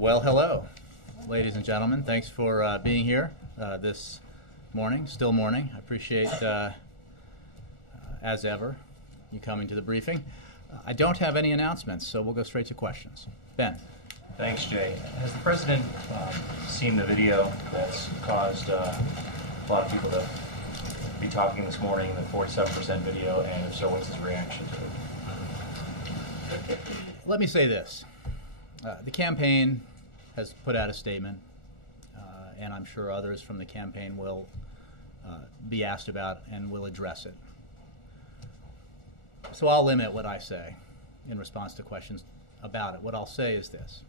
Well, hello, ladies and gentlemen. Thanks for being here this morning, still morning. I appreciate, as ever, you coming to the briefing. I don't have any announcements, so we'll go straight to questions. Ben. Thanks, Jay. Has the President seen the video that's caused a lot of people to be talking this morning, the 47% video, and if so, what's his reaction to it? Let me say this. The campaign has put out a statement, and I'm sure others from the campaign will be asked about and will address it. So I'll limit what I say in response to questions about it. What I'll say is this.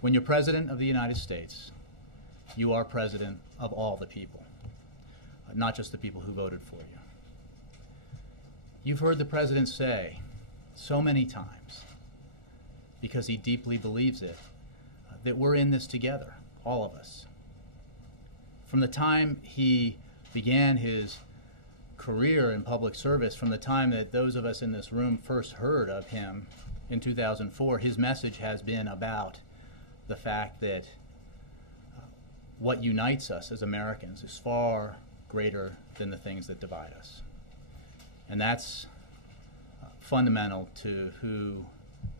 When you're President of the United States, you are President of all the people, not just the people who voted for you. You've heard the President say so many times, because he deeply believes it, that we're in this together, all of us. From the time he began his career in public service, from the time that those of us in this room first heard of him in 2004, his message has been about the fact that what unites us as Americans is far greater than the things that divide us. And that's fundamental to who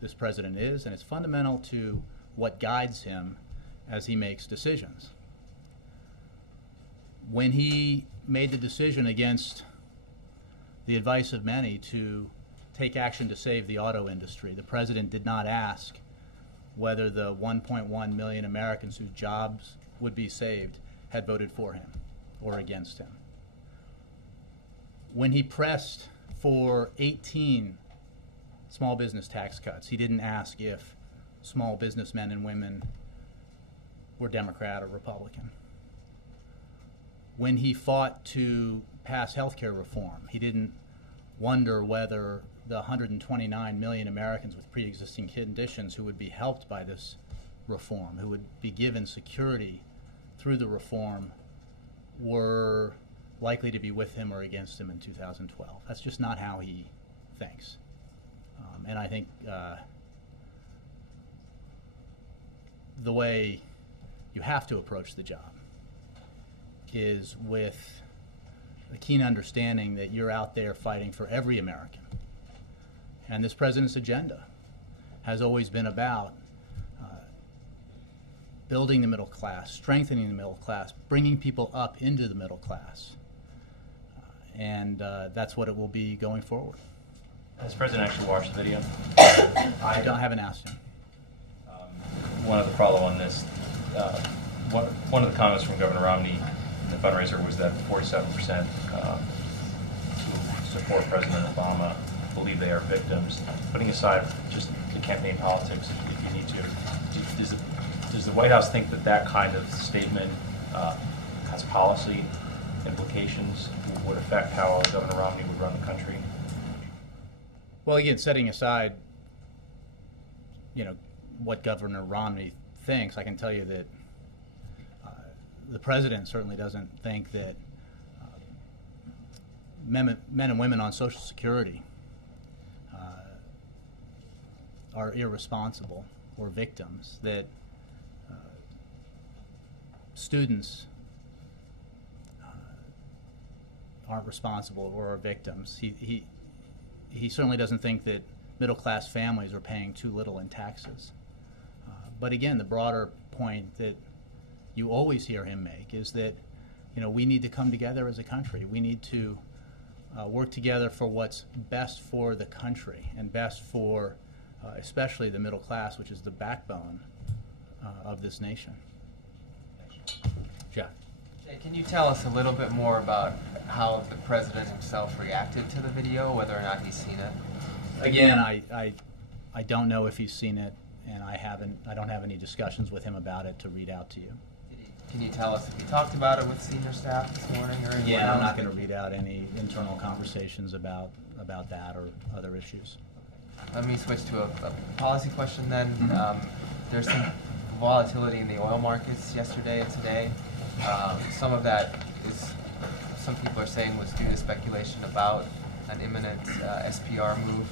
this president is, and it's fundamental to what guides him as he makes decisions. When he made the decision against the advice of many to take action to save the auto industry, the president did not ask whether the 1.1 million Americans whose jobs would be saved had voted for him or against him. When he pressed for 18 small business tax cuts, he didn't ask if small businessmen and women were Democrat or Republican. When he fought to pass health care reform, he didn't wonder whether the 129 million Americans with pre-existing conditions who would be helped by this reform, who would be given security through the reform, were likely to be with him or against him in 2012. That's just not how he thinks. And I think the way you have to approach the job is with a keen understanding that you're out there fighting for every American. And this president's agenda has always been about building the middle class, strengthening the middle class, bringing people up into the middle class. And that's what it will be going forward. Has the President actually watched the video? I haven't asked him. One other follow on this. One of the comments from Governor Romney in the fundraiser was that 47% who support President Obama believe they are victims. Putting aside just the campaign politics, if you need to, does the White House think that that kind of statement has policy implications, would affect how Governor Romney would run the country? Well, again, setting aside, what Governor Romney thinks, I can tell you that the president certainly doesn't think that men and women on Social Security are irresponsible or victims, that students aren't responsible or are victims. He certainly doesn't think that middle-class families are paying too little in taxes. But again, the broader point that you always hear him make is that we need to come together as a country. We need to work together for what's best for the country and best for especially the middle class, which is the backbone of this nation. Jeff. Jay, can you tell us a little bit more about how the president himself reacted to the video, whether or not he's seen it? Again, I don't know if he's seen it, and I don't have any discussions with him about it to read out to you. Can you tell us if he talked about it with senior staff this morning or anyone else? I'm not going to read out any internal conversations about that or other issues. Let me switch to a policy question then. There's some volatility in the oil markets yesterday and today. Some of that is, some people are saying, was due to speculation about an imminent SPR move.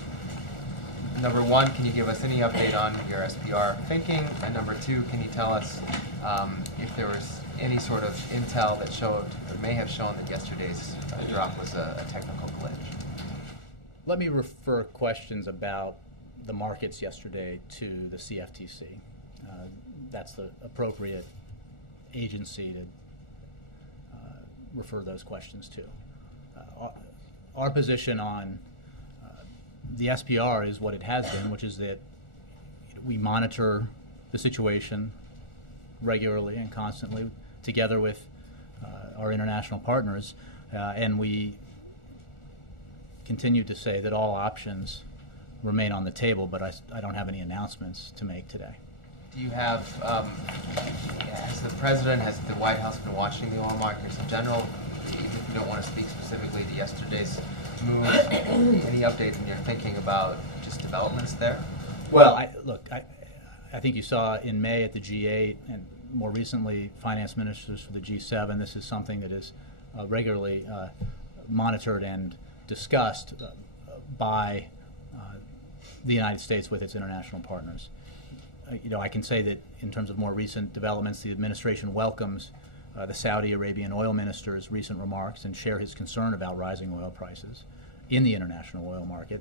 number one, can you give us any update on your SPR thinking? And number two, can you tell us if there was any sort of intel that showed or may have shown that yesterday's drop was a technical glitch? Let me refer questions about the markets yesterday to the CFTC. That's the appropriate agency to refer those questions to. Our position on the SPR is what it has been, which is that we monitor the situation regularly and constantly together with our international partners, and we continue to say that all options remain on the table, but I don't have any announcements to make today. Do you have, has the White House been watching the oil markets in general? Even if you don't want to speak specifically to yesterday's move, any update in your thinking about just developments there? Well, I think you saw in May at the G8 and more recently finance ministers for the G7, this is something that is regularly monitored and discussed by the United States with its international partners. I can say that in terms of more recent developments, the administration welcomes the Saudi Arabian oil minister's recent remarks and share his concern about rising oil prices in the international oil market.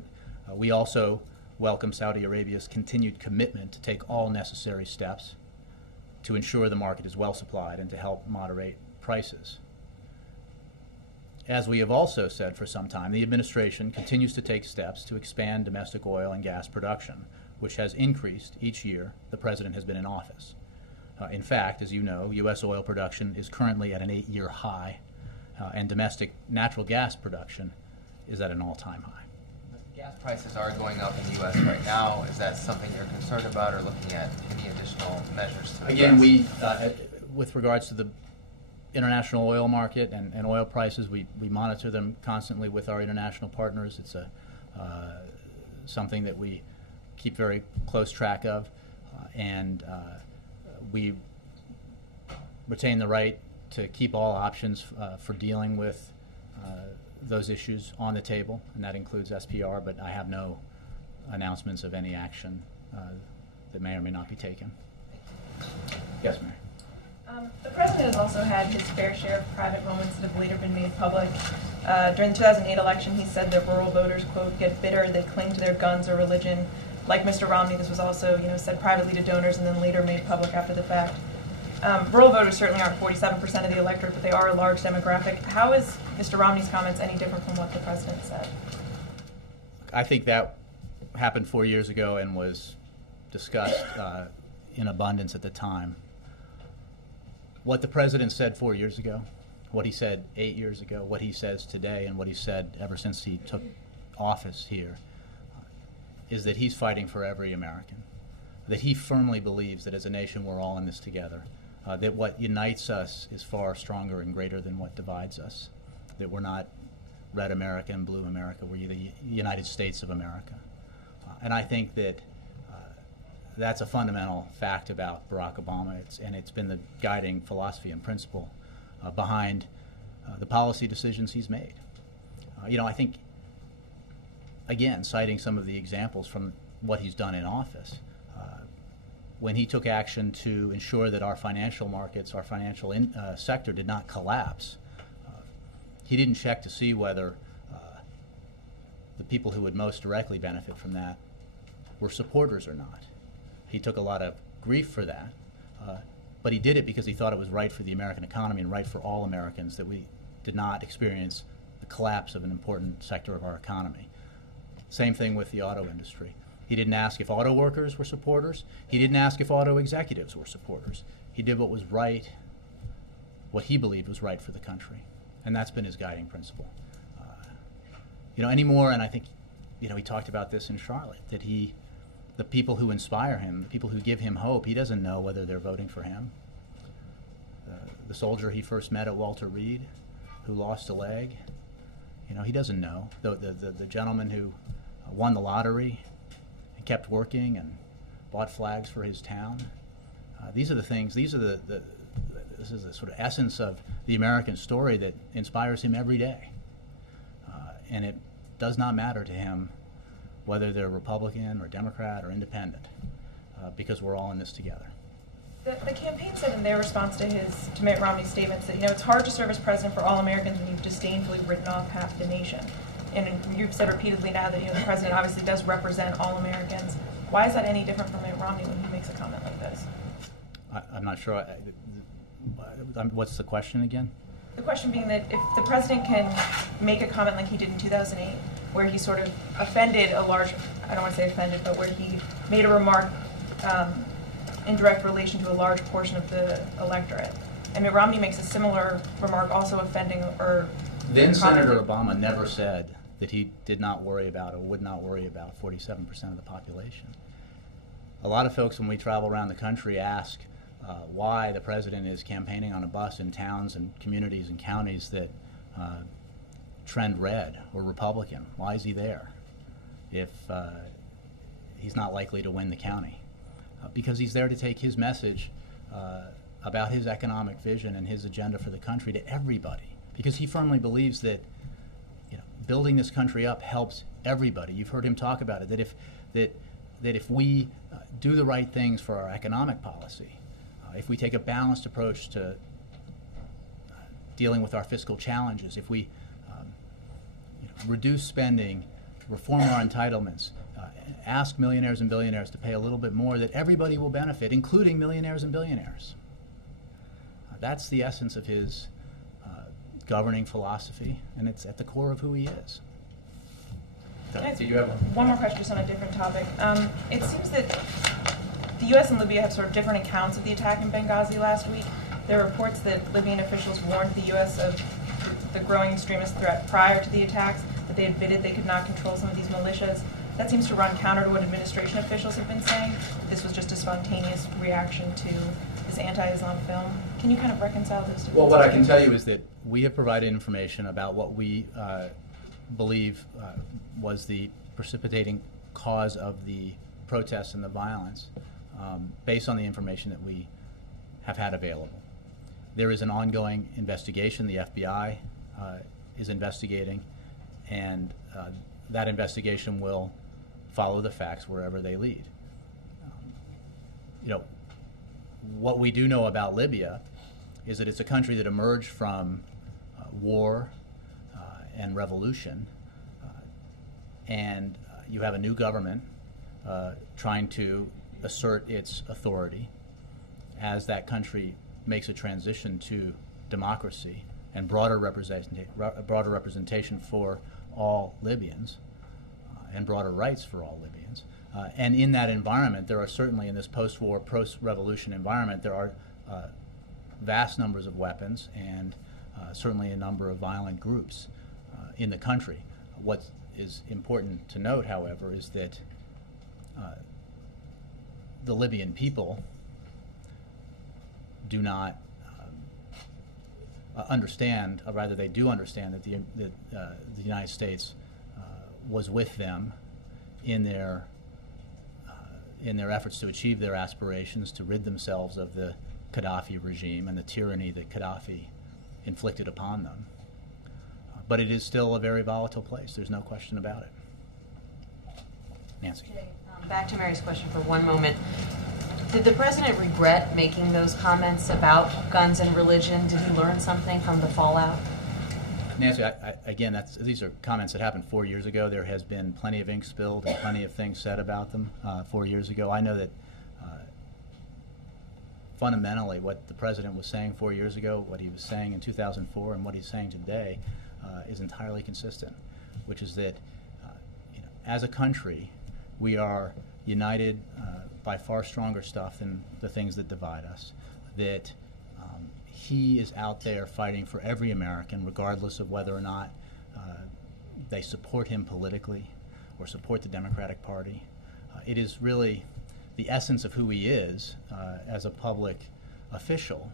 We also welcome Saudi Arabia's continued commitment to take all necessary steps to ensure the market is well supplied and to help moderate prices. As we have also said for some time, the administration continues to take steps to expand domestic oil and gas production, which has increased each year the president has been in office. In fact, as you know, U.S. oil production is currently at an 8-year high, and domestic natural gas production is at an all-time high. Gas prices are going up in the U.S. right now. Is that something you're concerned about or looking at any additional measures to address? Again, with regards to the international oil market and oil prices, we monitor them constantly with our international partners. It's something that we keep very close track of, and we retain the right to keep all options for dealing with those issues on the table, and that includes SPR, but I have no announcements of any action that may or may not be taken. Yes, Mary. The president has also had his fair share of private moments that have later been made public. During the 2008 election, he said that rural voters, quote, get bitter, they cling to their guns or religion. Like Mr. Romney, this was also, said privately to donors and then later made public after the fact. Rural voters certainly aren't 47% of the electorate, but they are a large demographic. How is Mr. Romney's comments any different from what the president said? I think that happened 4 years ago and was discussed in abundance at the time. What the president said 4 years ago, what he said 8 years ago, what he says today, and what he said ever since he took office here, is that he's fighting for every American, that he firmly believes that as a nation we're all in this together, that what unites us is far stronger and greater than what divides us, that we're not red America and blue America, we're the United States of America. And I think that that's a fundamental fact about Barack Obama, and it's been the guiding philosophy and principle behind the policy decisions he's made. I think, again, citing some of the examples from what he's done in office, when he took action to ensure that our financial markets, our financial sector did not collapse, he didn't check to see whether the people who would most directly benefit from that were supporters or not. He took a lot of grief for that, but he did it because he thought it was right for the American economy and right for all Americans that we did not experience the collapse of an important sector of our economy. Same thing with the auto industry. He didn't ask if auto workers were supporters. He didn't ask if auto executives were supporters. He did what was right, what he believed was right for the country, and that's been his guiding principle. Anymore, and I think, he talked about this in Charlotte, that the people who inspire him, the people who give him hope, he doesn't know whether they're voting for him. The soldier he first met at Walter Reed, who lost a leg, he doesn't know. The gentleman who won the lottery and kept working and bought flags for his town. These are the things, this is the sort of essence of the American story that inspires him every day. And it does not matter to him whether they're Republican or Democrat or independent, because we're all in this together. The campaign said in their response to Mitt Romney's statements that, it's hard to serve as president for all Americans when you've disdainfully written off half the nation. And you've said repeatedly now that, the president obviously does represent all Americans. Why is that any different from Mitt Romney when he makes a comment like this? I'm not sure. What's the question again? The question being that if the president can make a comment like he did in 2008, where he sort of offended a large, I don't want to say offended, but where he made a remark in direct relation to a large portion of the electorate. And Mitt Romney makes a similar remark also offending or... Then Senator Obama never said that he did not worry about or would not worry about 47% of the population. A lot of folks when we travel around the country ask why the president is campaigning on a bus in towns and communities and counties that trend red or Republican. Why is he there if he's not likely to win the county? Because he's there to take his message about his economic vision and his agenda for the country to everybody. Because he firmly believes that building this country up helps everybody. You've heard him talk about it, that if we do the right things for our economic policy, if we take a balanced approach to dealing with our fiscal challenges, if we reduce spending, reform our entitlements, ask millionaires and billionaires to pay a little bit more, that everybody will benefit, including millionaires and billionaires. That's the essence of his governing philosophy, and it's at the core of who he is. Did you have one more question just on a different topic? It seems that the U.S. and Libya have sort of different accounts of the attack in Benghazi last week. There are reports that Libyan officials warned the U.S. of the growing extremist threat prior to the attacks, that they admitted they could not control some of these militias. That seems to run counter to what administration officials have been saying, that this was just a spontaneous reaction to this anti-Islam film. Can you kind of reconcile those two? Well, what I can tell you is that we have provided information about what we believe was the precipitating cause of the protests and the violence based on the information that we have had available. There is an ongoing investigation. The FBI is investigating, and that investigation will follow the facts wherever they lead. What we do know about Libya is that it's a country that emerged from war and revolution, and you have a new government trying to assert its authority as that country makes a transition to democracy and broader representation for all Libyans and broader rights for all Libyans. And in that environment, there are certainly, in this post-war, post-revolution environment, there are vast numbers of weapons and certainly a number of violent groups in the country. What is important to note, however, is that the Libyan people do not understand, or rather they do understand, that the United States was with them in their efforts to achieve their aspirations, to rid themselves of the Gaddafi regime and the tyranny that Gaddafi inflicted upon them. But it is still a very volatile place. There's no question about it. Nancy. Okay, back to Mary's question for one moment. Did the president regret making those comments about guns and religion? Did he learn something from the fallout? Nancy, again, these are comments that happened 4 years ago. There has been plenty of ink spilled and plenty of things said about them 4 years ago. I know that fundamentally what the president was saying 4 years ago, what he was saying in 2004, and what he's saying today is entirely consistent, which is that as a country, we are united by far stronger stuff than the things that divide us, that he is out there fighting for every American, regardless of whether or not they support him politically or support the Democratic Party. It is really the essence of who he is as a public official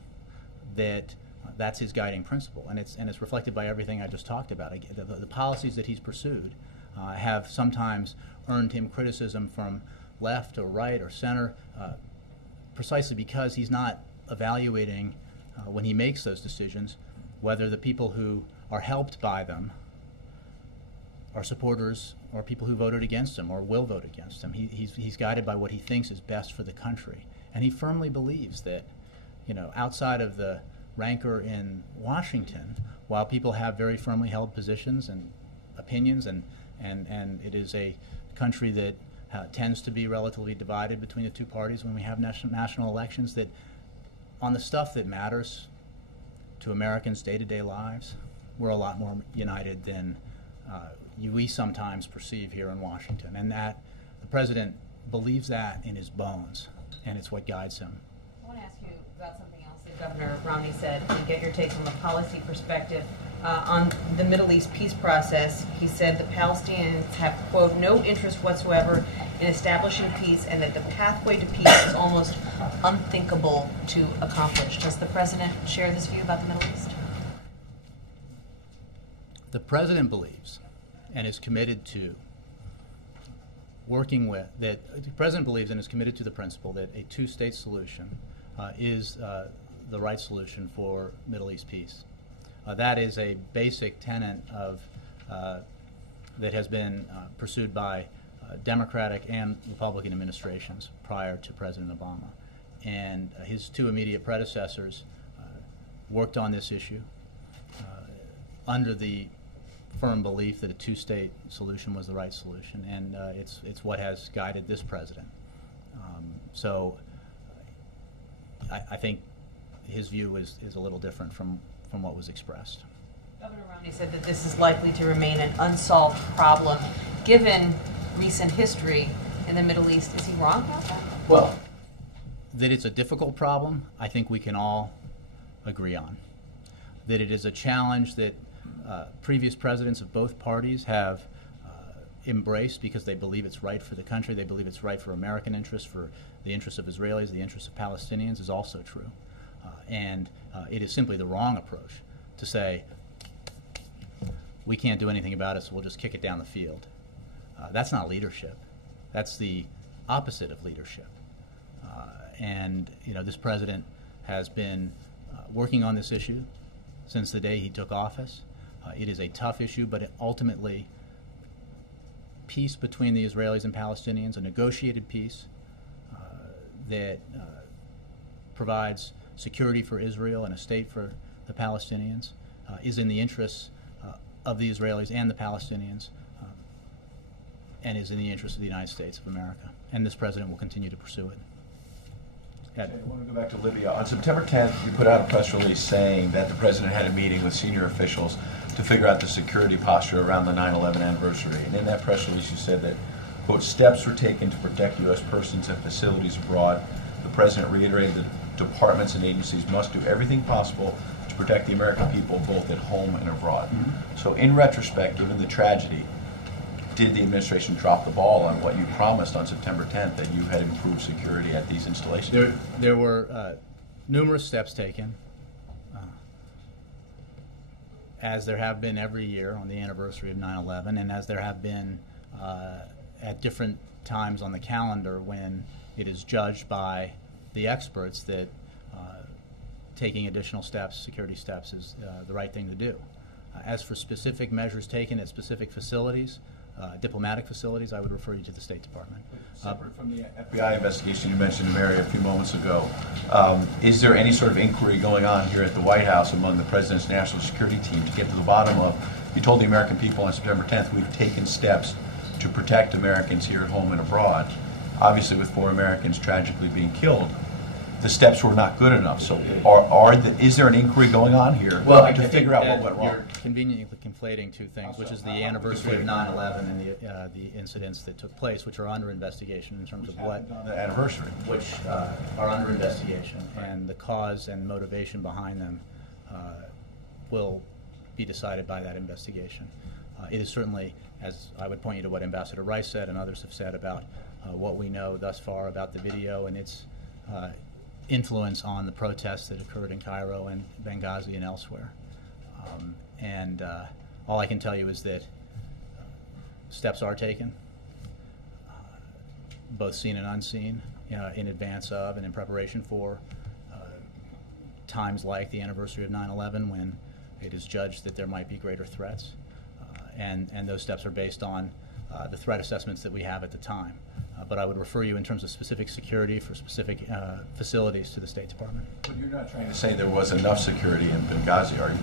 that that's his guiding principle, and it's reflected by everything I just talked about. The policies that he's pursued have sometimes earned him criticism from left or right or center, precisely because he's not evaluating when he makes those decisions whether the people who are helped by them are supporters or people who voted against him or will vote against him. He's guided by what he thinks is best for the country. And he firmly believes that, you know, outside of the rancor in Washington, while people have very firmly held positions and opinions, and it is a country that tends to be relatively divided between the two parties when we have national elections, that on the stuff that matters to Americans' day-to-day lives, we're a lot more united than we sometimes perceive here in Washington. And that the president believes that in his bones, and it's what guides him. I want to ask you about something else that Governor Romney said and get your take from a policy perspective. On the Middle East peace process, he said the Palestinians have, quote, no interest whatsoever in establishing peace, and that the pathway to peace is almost unthinkable to accomplish. Does the president share this view about the Middle East? The president believes and is committed to working with, the president believes and is committed to the principle that a two-state solution is the right solution for Middle East peace. That is a basic tenet of that has been pursued by Democratic and Republican administrations prior to President Obama. And his two immediate predecessors worked on this issue under the firm belief that a two-state solution was the right solution, and it's what has guided this president. So I think his view is a little different from what was expressed. Governor Romney said that this is likely to remain an unsolved problem. Given recent history in the Middle East, is he wrong about that? Well, that it's a difficult problem, I think we can all agree on. That it is a challenge that previous presidents of both parties have embraced because they believe it's right for the country, they believe it's right for American interests, for the interests of Israelis, the interests of Palestinians, is also true. And it is simply the wrong approach to say, we can't do anything about it, so we'll just kick it down the field. That's not leadership. That's the opposite of leadership. And you know, this president has been working on this issue since the day he took office. It is a tough issue, but ultimately, peace between the Israelis and Palestinians, a negotiated peace that provides security for Israel and a state for the Palestinians, is in the interests of the Israelis and the Palestinians, and is in the interest of the United States of America. And this president will continue to pursue it. Okay, I want to go back to Libya. On September 10th, you put out a press release saying that the president had a meeting with senior officials to figure out the security posture around the 9/11 anniversary. And in that press release, you said that, quote, steps were taken to protect U.S. persons at facilities abroad. The president reiterated that departments and agencies must do everything possible to protect the American people, both at home and abroad. Mm-hmm. So in retrospect, given the tragedy, did the administration drop the ball on what you promised on September 10th, that you had improved security at these installations? There were numerous steps taken, as there have been every year on the anniversary of 9/11, and as there have been at different times on the calendar when it is judged by the experts that taking additional steps, security steps, is the right thing to do. As for specific measures taken at specific facilities, diplomatic facilities, I would refer you to the State Department. Separate from the FBI investigation you mentioned to Mary a few moments ago, is there any sort of inquiry going on here at the White House among the President's national security team to get to the bottom of, you told the American people on September 10th, we've taken steps to protect Americans here at home and abroad. Obviously, with 4 Americans tragically being killed, the steps were not good enough. So is there an inquiry going on here to figure out what went wrong? You're conveniently conflating two things, which is the anniversary of 9/11 and the incidents that took place, which are under investigation in terms of what the anniversary, which are under investigation, and the cause and motivation behind them will be decided by that investigation. It is certainly, as I would point you to what Ambassador Rice said and others have said about what we know thus far about the video and its influence on the protests that occurred in Cairo and Benghazi and elsewhere. All I can tell you is that steps are taken, both seen and unseen, in advance of and in preparation for times like the anniversary of 9/11, when it is judged that there might be greater threats. and those steps are based on the threat assessments that we have at the time. But I would refer you in terms of specific security for specific facilities to the State Department. But you're not trying to say there was enough security in Benghazi, are you?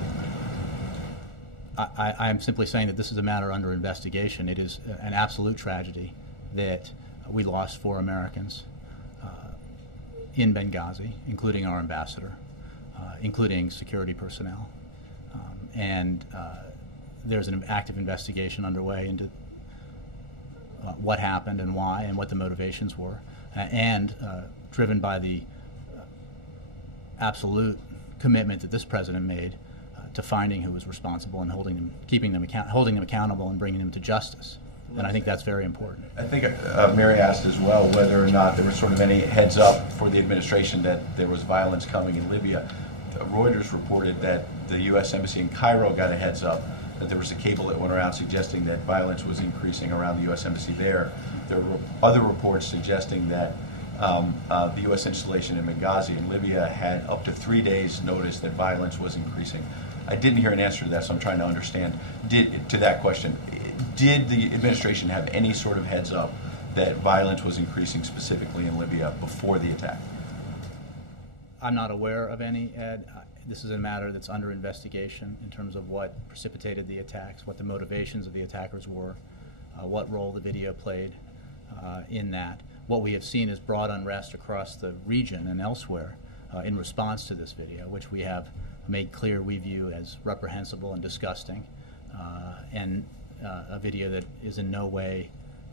I am simply saying that this is a matter under investigation. It is an absolute tragedy that we lost 4 Americans in Benghazi, including our ambassador, including security personnel. And there's an active investigation underway into what happened and why and what the motivations were, and driven by the absolute commitment that this president made to finding who was responsible and holding them accountable and bringing them to justice. And I think that's very important. I think Mary asked as well whether or not there was sort of any heads up for the administration that there was violence coming in Libya. Reuters reported that the U.S. Embassy in Cairo got a heads up that there was a cable that went around suggesting that violence was increasing around the U.S. Embassy there. There were other reports suggesting that the U.S. installation in Benghazi in Libya had up to 3 days' notice that violence was increasing. I didn't hear an answer to that, so I'm trying to understand. To that question, did the administration have any sort of heads up that violence was increasing specifically in Libya before the attack? I'm not aware of any, Ed. This is a matter that's under investigation in terms of what precipitated the attacks, what the motivations of the attackers were, what role the video played in that. What we have seen is broad unrest across the region and elsewhere in response to this video, which we have made clear we view as reprehensible and disgusting, and a video that is in no way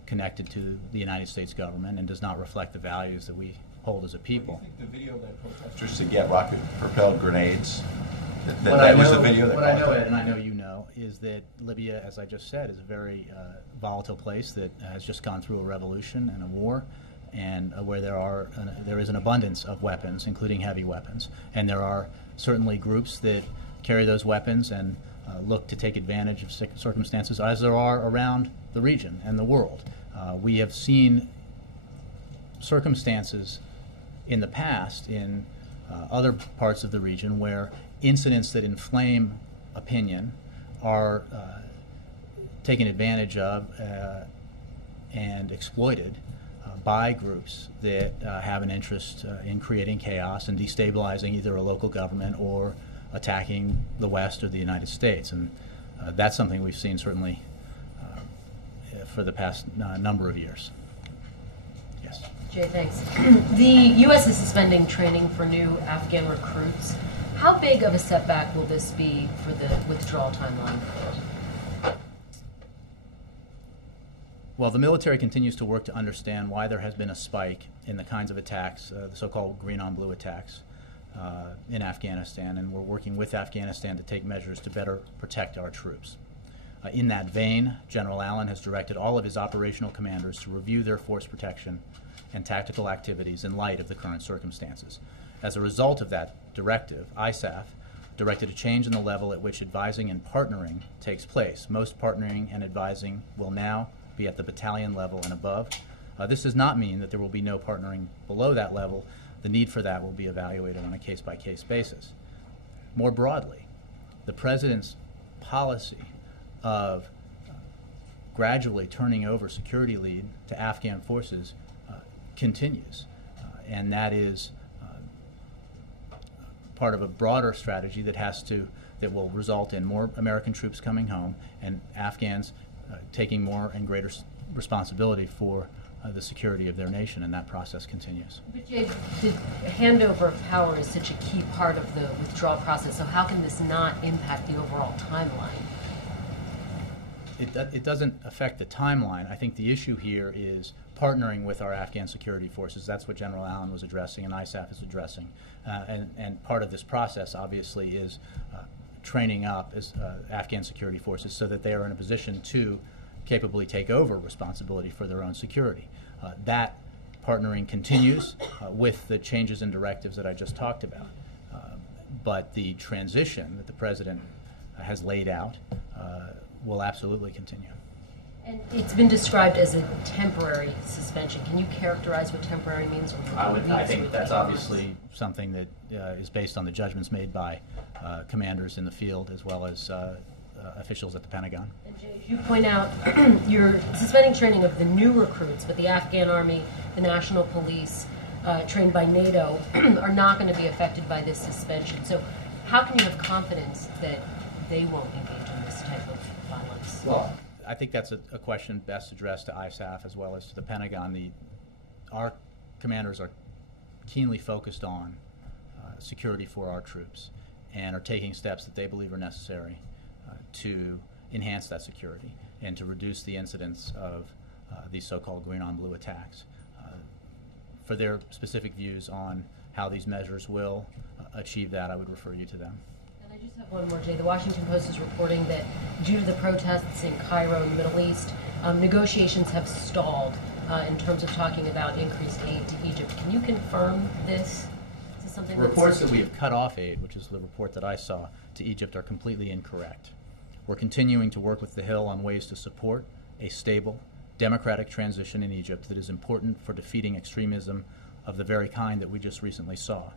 connected to the United States government and does not reflect the values that we hold as a people. Do you think the video led protesters to get rocket-propelled grenades? That was the video that What I know, caused it? and I know you know, is that Libya, as I just said, is a very volatile place that has just gone through a revolution and a war, and where there is an abundance of weapons, including heavy weapons, and there are certainly groups that carry those weapons and look to take advantage of circumstances, as there are around the region and the world. We have seen circumstances in the past in other parts of the region where incidents that inflame opinion are taken advantage of and exploited by groups that have an interest in creating chaos and destabilizing either a local government or attacking the West or the United States. And that's something we've seen certainly for the past number of years. Yes. Jay, thanks. The U.S. is suspending training for new Afghan recruits. How big of a setback will this be for the withdrawal timeline? Well, the military continues to work to understand why there has been a spike in the kinds of attacks, the so-called green-on-blue attacks in Afghanistan, and we're working with Afghanistan to take measures to better protect our troops. In that vein, General Allen has directed all of his operational commanders to review their force protection and tactical activities in light of the current circumstances. As a result of that directive, ISAF directed a change in the level at which advising and partnering takes place. Most partnering and advising will now be at the battalion level and above. This does not mean that there will be no partnering below that level. The need for that will be evaluated on a case-by-case basis. More broadly, the President's policy of gradually turning over security lead to Afghan forces continues, and that is part of a broader strategy that will result in more American troops coming home and Afghans taking more and greater responsibility for the security of their nation, and that process continues. But Jay, the handover of power is such a key part of the withdrawal process, so how can this not impact the overall timeline? It doesn't affect the timeline. I think the issue here is partnering with our Afghan security forces. That's what General Allen was addressing and ISAF is addressing. And part of this process, obviously, is training up Afghan security forces so that they are in a position to capably take over responsibility for their own security. That partnering continues with the changes and directives that I just talked about. But the transition that the President has laid out will absolutely continue. And it's been described as a temporary suspension. Can you characterize what temporary means? I think that's obviously something that is based on the judgments made by commanders in the field as well as officials at the Pentagon. And Jay, as you point out, you're suspending training of the new recruits, but the Afghan Army, the National Police, trained by NATO, are not going to be affected by this suspension. So how can you have confidence that they won't engage in this type of violence? Well, I think that's a question best addressed to ISAF as well as to the Pentagon. Our commanders are keenly focused on security for our troops and are taking steps that they believe are necessary to enhance that security and to reduce the incidence of these so-called green-on-blue attacks. For their specific views on how these measures will achieve that, I would refer you to them. And I just have one more, Jay. The Washington Post is reporting that due to the protests in Cairo in the Middle East, negotiations have stalled in terms of talking about increased aid to Egypt. Can you confirm this? Is this something Reports that we have cut off aid, which is the report that I saw, to Egypt are completely incorrect. We're continuing to work with the Hill on ways to support a stable, democratic transition in Egypt that is important for defeating extremism of the very kind that we just recently saw.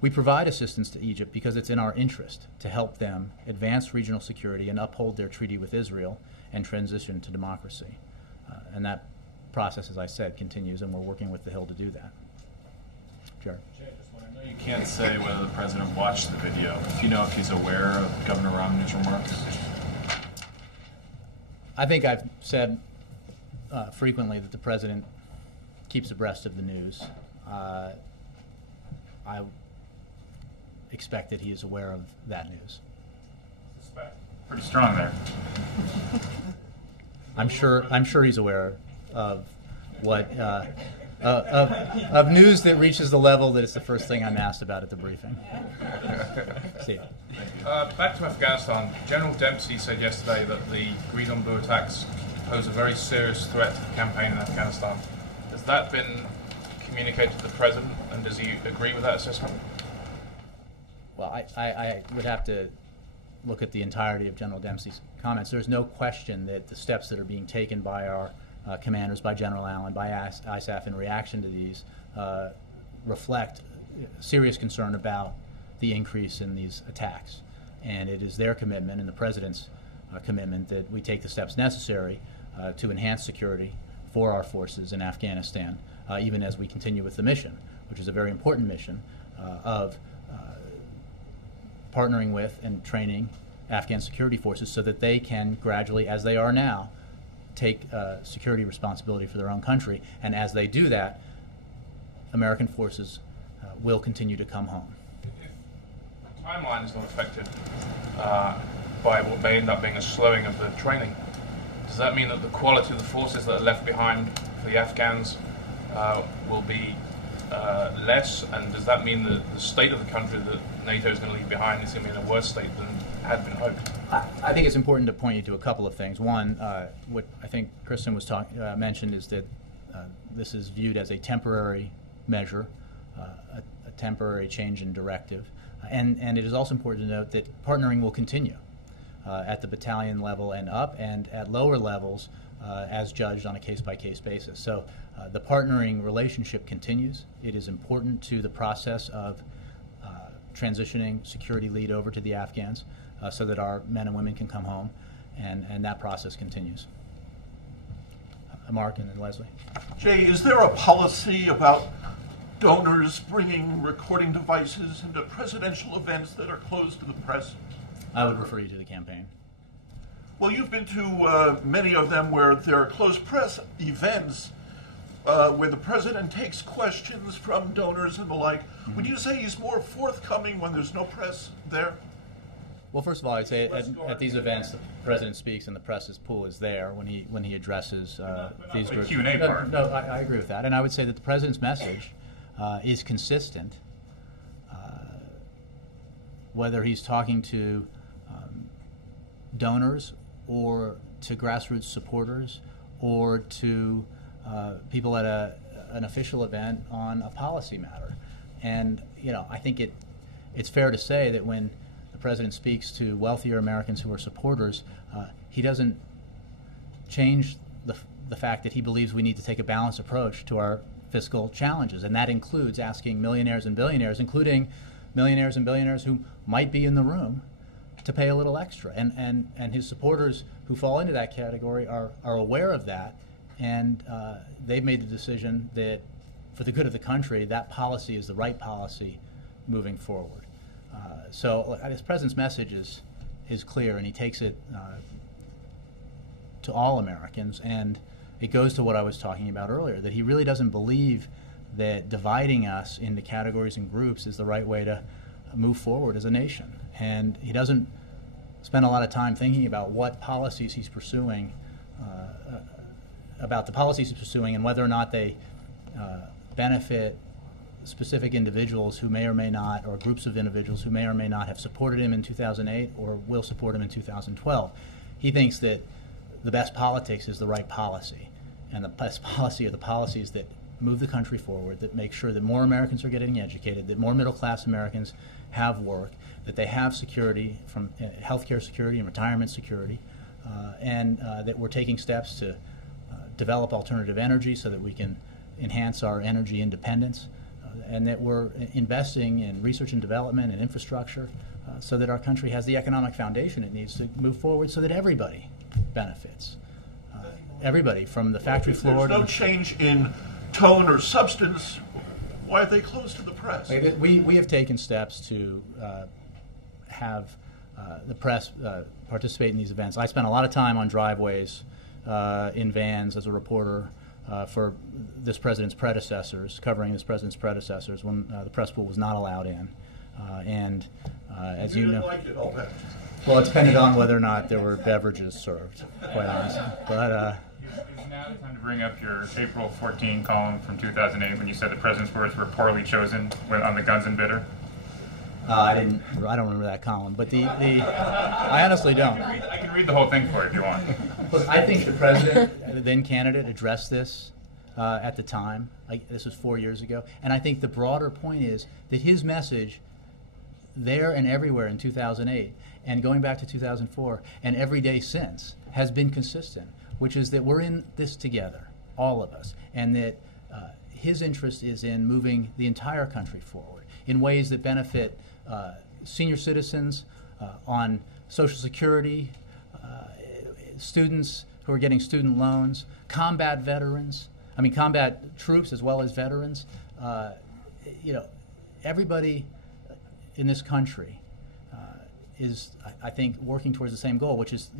We provide assistance to Egypt because it's in our interest to help them advance regional security and uphold their treaty with Israel and transition to democracy. And that process, as I said, continues, and we're working with the Hill to do that. Jared. Jay, I know you can't say whether the president watched the video. Do you know if he's aware of Governor Romney's remarks? I think I've said frequently that the president keeps abreast of the news. I expect that he is aware of that news. Suspect. Pretty strong there. I'm sure he's aware of what of news that reaches the level that it's the first thing I'm asked about at the briefing. See you. Back to Afghanistan. General Dempsey said yesterday that the green-on-blue attacks pose a very serious threat to the campaign in Afghanistan. Has that been communicated to the president, and does he agree with that assessment? Well, I would have to look at the entirety of General Dempsey's comments. There's no question that the steps that are being taken by our commanders, by General Allen, by ISAF in reaction to these reflect serious concern about the increase in these attacks. And it is their commitment and the President's commitment that we take the steps necessary to enhance security for our forces in Afghanistan, even as we continue with the mission, which is a very important mission of partnering with and training Afghan security forces so that they can gradually, as they are now, take security responsibility for their own country. And as they do that, American forces will continue to come home. If the timeline is not affected by what may end up being a slowing of the training, does that mean that the quality of the forces that are left behind for the Afghans will be less? And does that mean that the state of the country that NATO is going to leave behind is going to be in a worse state than had been hoped? I think it's important to point you to a couple of things. One, what I think Kristen was mentioned is that this is viewed as a temporary measure, a temporary change in directive. And it is also important to note that partnering will continue at the battalion level and up, and at lower levels as judged on a case-by-case basis. So the partnering relationship continues. It is important to the process of transitioning security lead over to the Afghans so that our men and women can come home, and that process continues. Mark and then Leslie. Jay, is there a policy about donors bringing recording devices into presidential events that are closed to the press? I would refer you to the campaign. Well, you've been to many of them where there are closed press events where the president takes questions from donors and the like. Mm-hmm. Would you say he's more forthcoming when there's no press there? Well, first of all, I'd say at these events, the president speaks and the press's pool is there when he addresses these groups. Q&A part. No, I agree with that, and I would say that the president's message is consistent, whether he's talking to donors or to grassroots supporters or to people at an official event on a policy matter. And I think it's fair to say that when the president speaks to wealthier Americans who are supporters, he doesn't change the fact that he believes we need to take a balanced approach to our fiscal challenges, and that includes asking millionaires and billionaires, including millionaires and billionaires who might be in the room, to pay a little extra. And his supporters who fall into that category are aware of that, and they've made the decision that for the good of the country, that policy is the right policy moving forward. So this president's message is clear, and he takes it to all Americans, and it goes to what I was talking about earlier, that he really doesn't believe that dividing us into categories and groups is the right way to move forward as a nation. And he doesn't spend a lot of time thinking about what policies he's pursuing, about the policies he's pursuing and whether or not they benefit specific individuals who may or may not, or groups of individuals who may or may not have supported him in 2008 or will support him in 2012. He thinks that the best politics is the right policy, and the best policy are the policies that move the country forward, that make sure that more Americans are getting educated, that more middle-class Americans have work, that they have security from healthcare security and retirement security, and that we're taking steps to develop alternative energy so that we can enhance our energy independence, and that we're investing in research and development and infrastructure so that our country has the economic foundation it needs to move forward so that everybody benefits. Everybody, from the factory floor There's to no change in tone or substance. Why are they closed to the press? We have taken steps to have the press participate in these events. I spent a lot of time on driveways in vans as a reporter for this president's predecessors, covering this president's predecessors when the press pool was not allowed in. As you know, like it, I'll bet. well, it depended on whether or not there were beverages served, quite honestly. But is now the time to bring up your April 14 column from 2008 when you said the president's words were poorly chosen on the guns and bitter? I don't remember that column, but I honestly don't. I can read the whole thing for you if you want. Look, I think the president, the then candidate, addressed this at the time. This was 4 years ago, and I think the broader point is that his message there and everywhere in 2008, and going back to 2004, and every day since, has been consistent, which is that we're in this together, all of us, and that his interest is in moving the entire country forward in ways that benefit senior citizens on Social Security, students who are getting student loans, combat troops as well as veterans. Everybody in this country is, I think, working towards the same goal, which is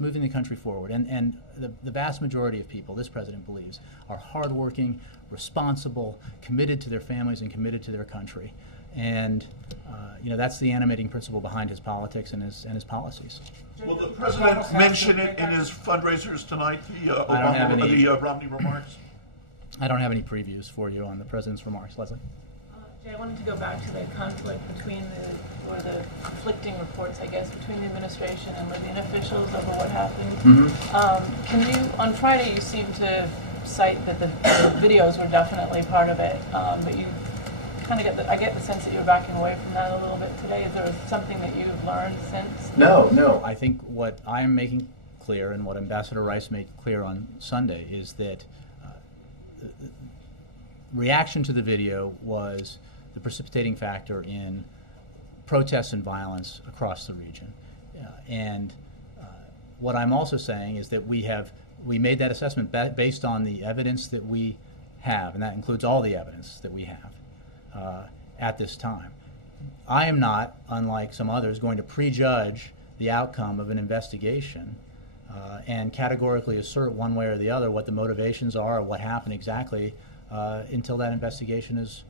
moving the country forward. And the vast majority of people, this president believes, are hardworking, responsible, committed to their families and committed to their country. And that's the animating principle behind his politics and his policies. Will the president mention it in his fundraisers tonight, the Romney remarks? I don't have any previews for you on the president's remarks. Leslie? Jay, I wanted to go back to the conflict between the conflicting reports, I guess, between the administration and Libyan officials over what happened. Mm-hmm. Can you, on Friday, you seemed to cite that the videos were definitely part of it, but you kind of I get the sense that you're backing away from that a little bit today. Is there something that you've learned since? No. I think what I'm making clear and what Ambassador Rice made clear on Sunday is that the reaction to the video was the precipitating factor in protests and violence across the region. What I'm also saying is that we made that assessment based on the evidence that we have, and that includes all the evidence that we have at this time. I am not, unlike some others, going to prejudge the outcome of an investigation and categorically assert one way or the other what the motivations are or what happened exactly until that investigation is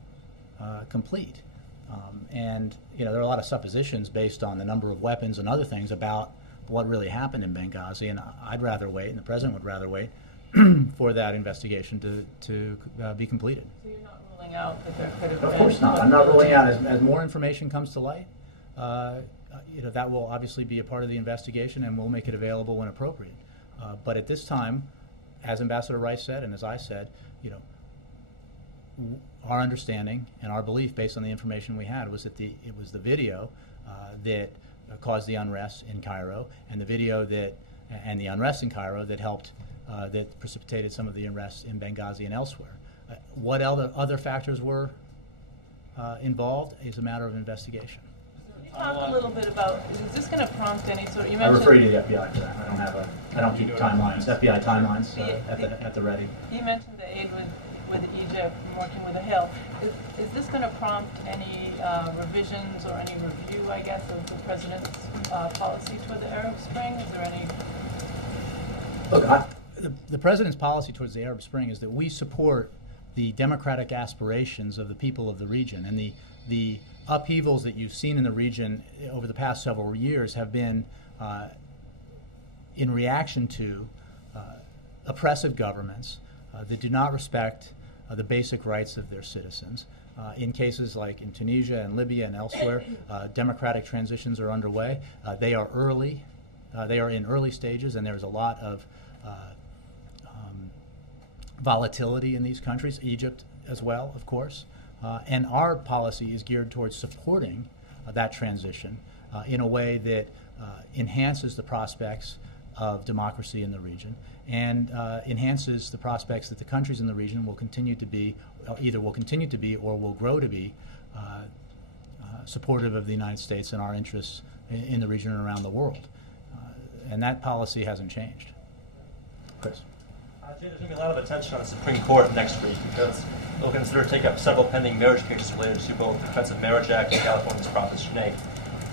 complete. There are a lot of suppositions based on the number of weapons and other things about what really happened in Benghazi, and I'd rather wait, and the president would rather wait, for that investigation to be completed. So you're not ruling out that there could have Of been... course not. I'm not ruling out. As more information comes to light, that will obviously be a part of the investigation, and we'll make it available when appropriate. But at this time, as Ambassador Rice said, and as I said, our understanding and our belief, based on the information we had, was that it was the video that caused the unrest in Cairo, and the video and the unrest in Cairo that helped, that precipitated some of the unrest in Benghazi and elsewhere. What other factors were involved is a matter of investigation. talk a little bit about, is this going to prompt any sort of, you I mentioned... refer you to the FBI for that. I don't keep timelines, FBI timelines at the ready. You mentioned the aid with Egypt and working with the Hill. Is this going to prompt any revisions or any review, I guess, of the president's policy toward the Arab Spring? Is there any... Look, the president's policy towards the Arab Spring is that we support the democratic aspirations of the people of the region, and the upheavals that you've seen in the region over the past several years have been in reaction to oppressive governments that do not respect the basic rights of their citizens. In cases like in Tunisia and Libya and elsewhere, democratic transitions are underway. They are early. They are in early stages, and there's a lot of volatility in these countries, Egypt as well, of course. And our policy is geared towards supporting that transition in a way that enhances the prospects of democracy in the region and enhances the prospects that the countries in the region will continue to be, either will continue to be or will grow to be supportive of the United States and our interests in the region and around the world. And that policy hasn't changed. Chris. Jay, there's going to be a lot of attention on the Supreme Court next week because they'll consider to take up several pending marriage cases related to both the Defense of Marriage Act and California's Proposition 8.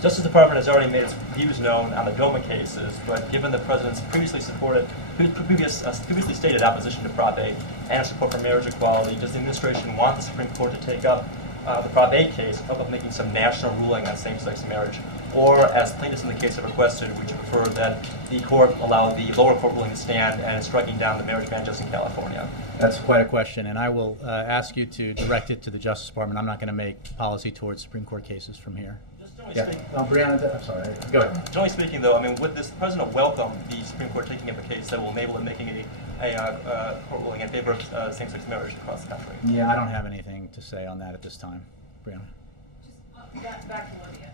Justice Department has already made its views known on the DOMA cases, but given the President's previously stated opposition to Prop 8 and support for marriage equality, does the administration want the Supreme Court to take up the Prop 8 case of making some national ruling on same-sex marriage? Or, as plaintiffs in the case have requested, would you prefer that the court allow the lower court ruling to stand and striking down the marriage ban just in California? That's quite a question, and I will ask you to direct it to the Justice Department. I'm not going to make policy towards Supreme Court cases from here. Yeah. Brianna, I'm sorry. Go ahead. Generally speaking, though, I mean, would this President welcome the Supreme Court taking up a case that will enable it making a court ruling in favor of same-sex marriage across the country? Yeah, I don't have anything to say on that at this time. Brianna. Just back to Libya.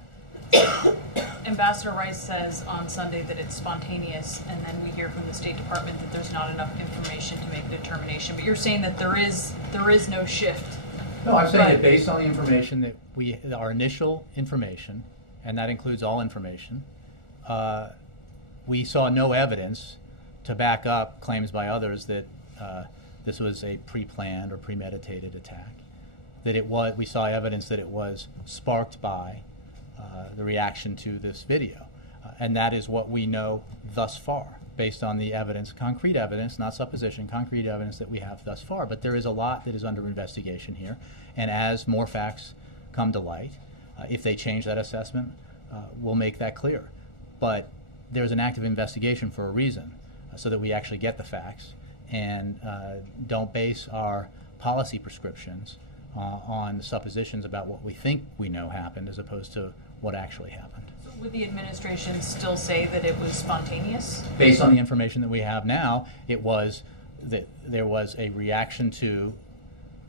Ambassador Rice says on Sunday that it's spontaneous, and then we hear from the State Department that there's not enough information to make a determination. But you're saying that there is no shift. No, I'm saying that based on the information that our initial information, and that includes all information, we saw no evidence to back up claims by others that this was a pre-planned or premeditated attack. That we saw evidence that it was sparked by the reaction to this video. And that is what we know thus far, based on the evidence, concrete evidence, not supposition, concrete evidence that we have thus far. But there is a lot that is under investigation here. And as more facts come to light, if they change that assessment, we'll make that clear. But there's an active investigation for a reason, so that we actually get the facts and don't base our policy prescriptions on the suppositions about what we think we know happened as opposed to what actually happened. So would the administration still say that it was spontaneous? Based on the information that we have now, it was that there was a reaction to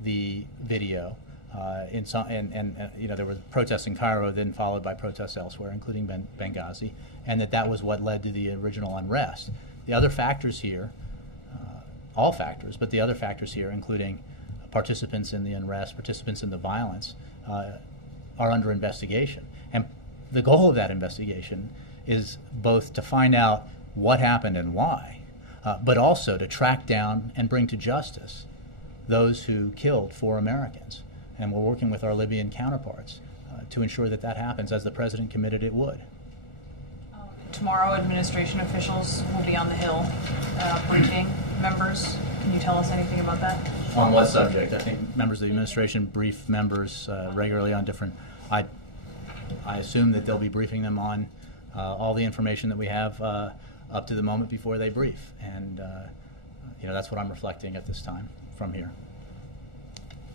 the video. There was protests in Cairo, then followed by protests elsewhere, including Benghazi, and that was what led to the original unrest. The other factors here, all factors, but the other factors here, including participants in the unrest, participants in the violence, are under investigation. And the goal of that investigation is both to find out what happened and why, but also to track down and bring to justice those who killed 4 Americans. And we're working with our Libyan counterparts to ensure that that happens, as the President committed it would. Tomorrow, administration officials will be on the Hill briefing members. Can you tell us anything about that? On what subject? I think members of the administration brief members regularly on different... I assume that they'll be briefing them on all the information that we have up to the moment before they brief. And that's what I'm reflecting at this time from here.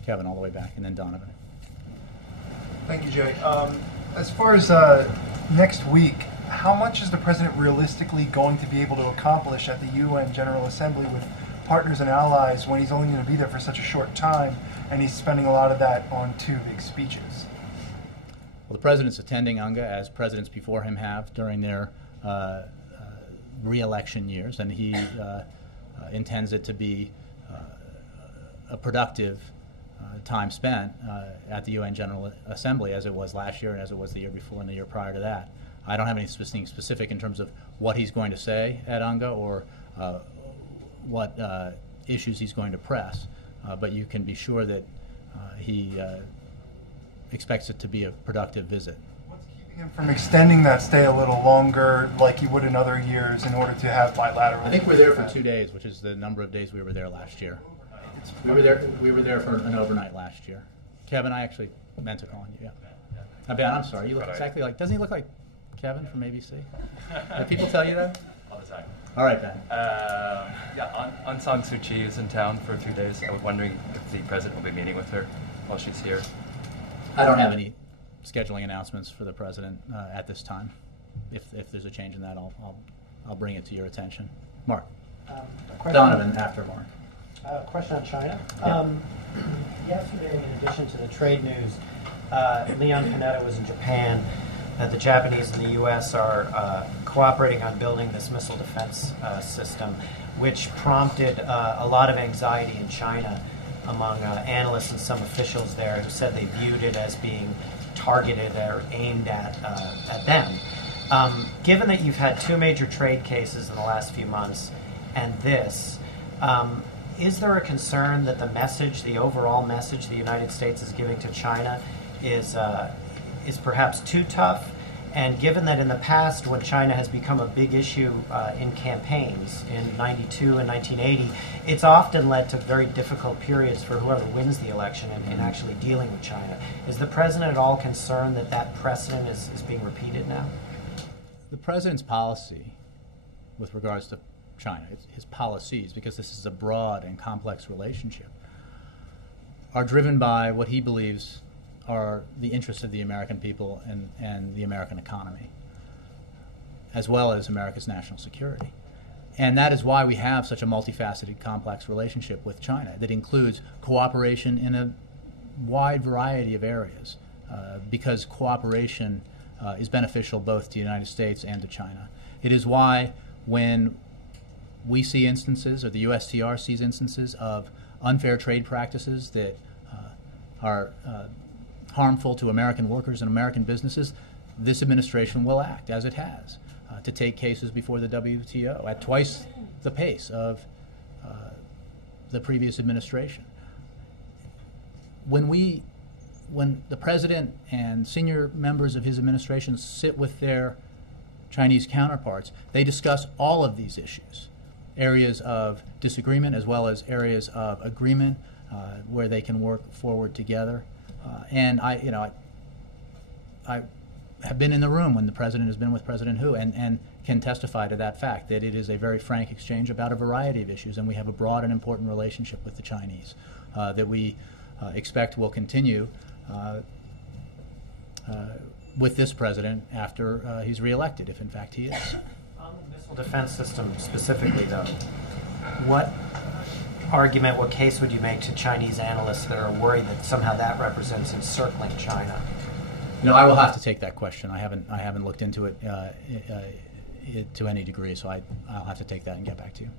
Kevin, all the way back, and then Donovan. Thank you, Jay. As far as next week, how much is the President realistically going to be able to accomplish at the UN General Assembly with partners and allies when he's only going to be there for such a short time, and he's spending a lot of that on 2 big speeches? Well, the President's attending UNGA, as presidents before him have during their re-election years, and he intends it to be a productive time spent at the UN General Assembly as it was last year and as it was the year before and the year prior to that. I don't have anything specific in terms of what he's going to say at UNGA or what issues he's going to press, but you can be sure that he expects it to be a productive visit. What's keeping him from extending that stay a little longer like he would in other years in order to have bilateral? I think we're there for 2 days, which is the number of days we were there last year. We were there for an overnight last year. Kevin, I actually meant to call on you. Yeah. Ben, I'm sorry. You look exactly like. Doesn't he look like Kevin from ABC? Did people tell you that? All the time. All right, Ben. Yeah, Aung San Suu Kyi is in town for a few days. I was wondering if the president will be meeting with her while she's here. I don't have any scheduling announcements for the president at this time. If there's a change in that, I'll bring it to your attention. Mark. Donovan after Mark. Question on China. Yeah. Yesterday, in addition to the trade news, Leon Panetta was in Japan. That the Japanese and the U.S. are cooperating on building this missile defense system, which prompted a lot of anxiety in China among analysts and some officials there who said they viewed it as being targeted or aimed at them. Given that you've had 2 major trade cases in the last few months and this, is there a concern that the message, the overall message the United States is giving to China is perhaps too tough? And given that in the past, when China has become a big issue in campaigns in '92 and 1980, it's often led to very difficult periods for whoever wins the election in actually dealing with China. Is the president at all concerned that that precedent is being repeated now? The president's policy with regards to China, his policies, because this is a broad and complex relationship, are driven by what he believes are the interests of the American people and the American economy, as well as America's national security. And that is why we have such a multifaceted, complex relationship with China that includes cooperation in a wide variety of areas, because cooperation is beneficial both to the United States and to China. It is why when we see instances, or the USTR sees instances of unfair trade practices that are harmful to American workers and American businesses, this administration will act, as it has, to take cases before the WTO at twice the pace of the previous administration. When the president and senior members of his administration sit with their Chinese counterparts, they discuss all of these issues, areas of disagreement as well as areas of agreement where they can work forward together. And I have been in the room when the president has been with President Hu and can testify to that fact, that it is a very frank exchange about a variety of issues, and we have a broad and important relationship with the Chinese that we expect will continue with this president after he's reelected, if in fact he is. On the missile defense system specifically, though, what argument, what case would you make to Chinese analysts that are worried that somehow that represents encircling China? No, I will have to take that question. I haven't looked into it to any degree, so I'll have to take that and get back to you.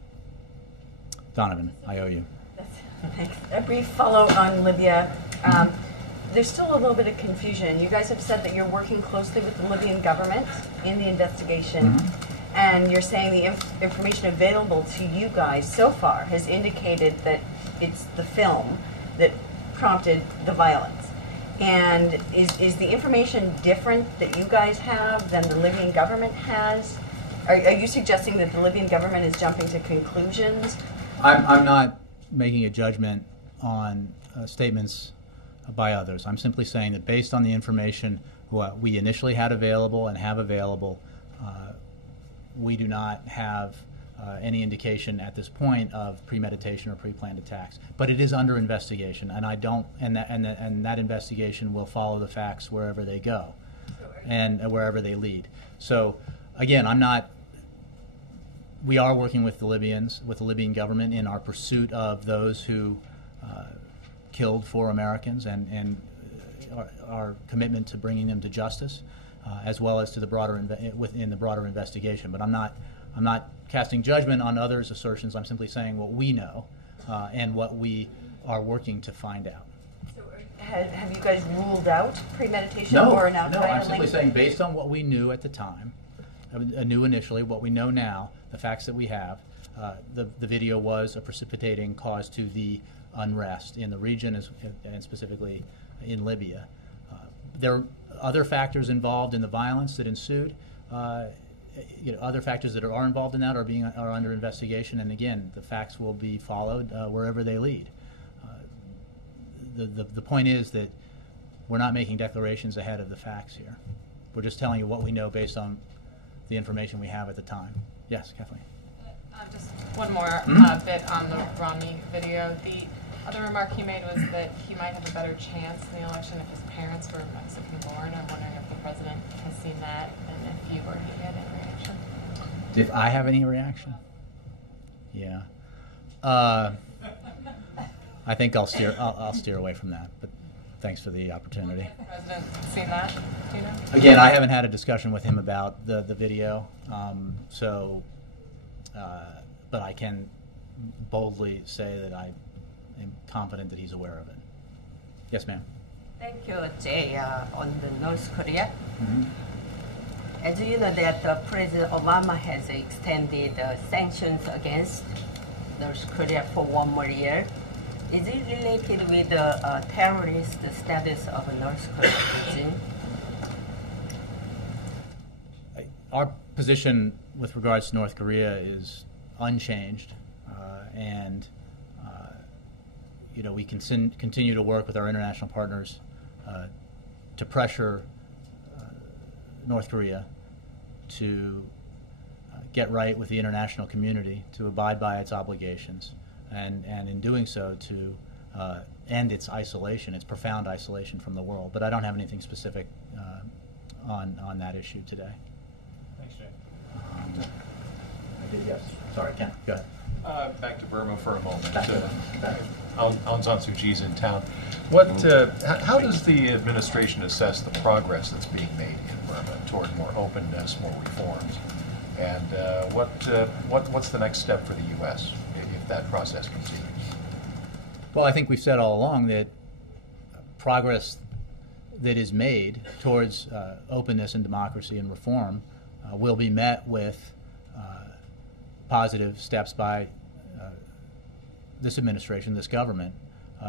Donovan, I owe you. Thanks. A brief follow on Libya. There's still a little bit of confusion. You guys have said that you're working closely with the Libyan government in the investigation. And you're saying the information available to you guys so far has indicated that it's the film that prompted the violence. And is the information different that you guys have than the Libyan government has? Are you suggesting that the Libyan government is jumping to conclusions? I'm not making a judgment on statements by others. I'm simply saying that based on the information we initially had available and have available, we do not have any indication at this point of premeditation or pre-planned attacks. But it is under investigation, and that investigation will follow the facts wherever they go, and wherever they lead. So, again, we are working with the Libyans, with the Libyan government, in our pursuit of those who killed 4 Americans, and our commitment to bringing them to justice, as well as to within the broader investigation. But I'm not casting judgment on others' assertions. I'm simply saying what we know and what we are working to find out. have you guys ruled out premeditation No, or an outright I'm simply link? saying based on what we knew at the time, knew initially, what we know now, the facts that we have, the video was a precipitating cause to the unrest in the region and specifically in Libya. There are other factors involved in the violence that ensued. Other factors that are involved in that are under investigation, and again, the facts will be followed wherever they lead. The point is that we're not making declarations ahead of the facts here. We're just telling you what we know based on the information we have at the time. Yes, Kathleen. Just one more bit on the Romney video. The other remark he made was that he might have a better chance in the election if his parents were Mexican born. I'm wondering if the president has seen that and if you or he had any reaction. If I have any reaction? Yeah. I think I'll steer away from that, but thanks for the opportunity. Has the president seen that? Do you know? Again, I haven't had a discussion with him about the video, but I can boldly say that I am confident that he's aware of it. Yes, ma'am. Thank you, Jay. On the North Korea, as you know that President Obama has extended sanctions against North Korea for 1 more year. Is it related with the terrorist status of North Korea regime? Our position with regards to North Korea is unchanged, and we can continue to work with our international partners to pressure North Korea to get right with the international community, to abide by its obligations, and in doing so to end its isolation, its profound isolation from the world. But I don't have anything specific on that issue today. Thanks, Jay. I did, yes. Sorry, Ken, go ahead. Back to Burma for a moment. Back. Aung San Suu Kyi's in town. How does the administration assess the progress that's being made in Burma toward more openness, more reforms? And what's the next step for the U.S. if that process continues? Well, I think we've said all along that progress that is made towards openness and democracy and reform will be met with positive steps by this administration, this government,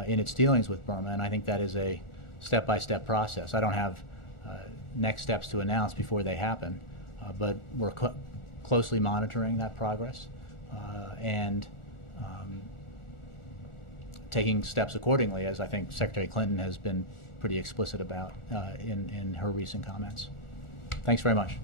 in its dealings with Burma, and I think that is a step-by-step process. I don't have next steps to announce before they happen, but we're closely monitoring that progress and taking steps accordingly, as I think Secretary Clinton has been pretty explicit about in her recent comments. Thanks very much.